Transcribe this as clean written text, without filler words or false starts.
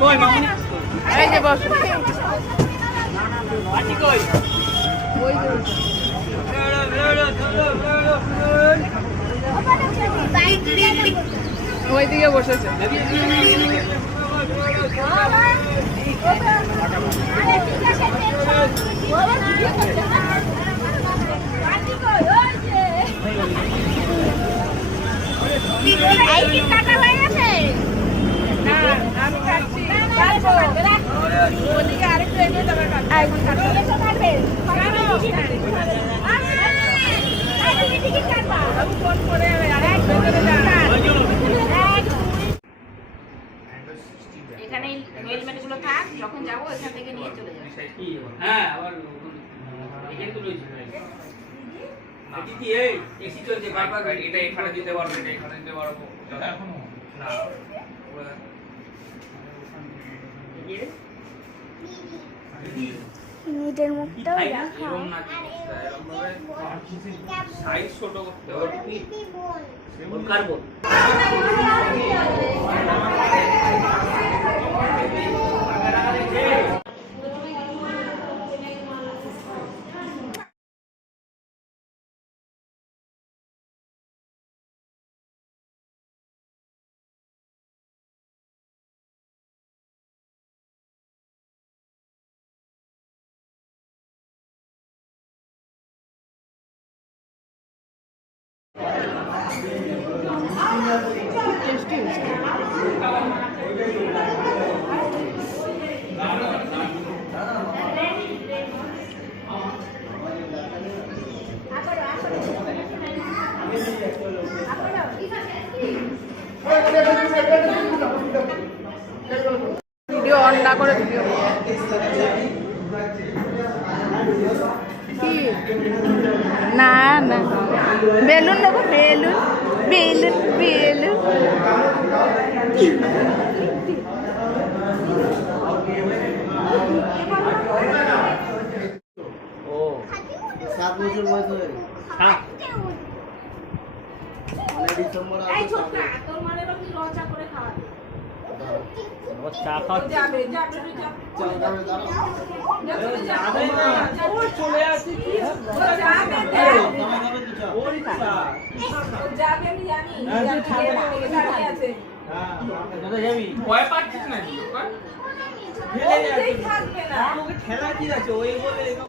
কই মামুনি এই যে বস পাটি কই ওই যে ওইদিকে বসেছে কাটা হয়ে গেছে না আমি খাচ্ছি ওদিকে আরেকটু এগিয়ে যাবে ফোন করে এখানে হেলমেট গুলো থাক, যখন যাবো এখান থেকে নিয়ে চলে যাবো। হ্যাঁ আবার এখানে তো রয়েছে দিদি এই এসি চলছে বারবার এটা এখানে দিতে পারবো এটা এখানে দিতে পারবো এখনো না নিজের মুখটাও রাখা এরকম না এরকম ভাবে সাইজ ছোট করতে হবে কার্বন টেস্টি হয়েছে ভিডিও অন না করে ভিডিও কি না না বেলুন নেবো বেলুন বেলুন বেলুন ও 7 বছর বয়স হয়ে গেছে। হ্যাঁ মানে ডিসেম্বর এই ছোটটা তোর মানে কি রচা করে খাওয়াবে ও চা খাচ্ছে যাবে যাবে যাবে না ও চলে আসি কি ওই চা যাবে আমি জানি দাঁড়িয়ে আছে দাদা যাবি ভয় পাচ্ছিস না কি ফেলে যাচ্ছে থাকবে না ওকে ঠেলা কি আছে ওই বলে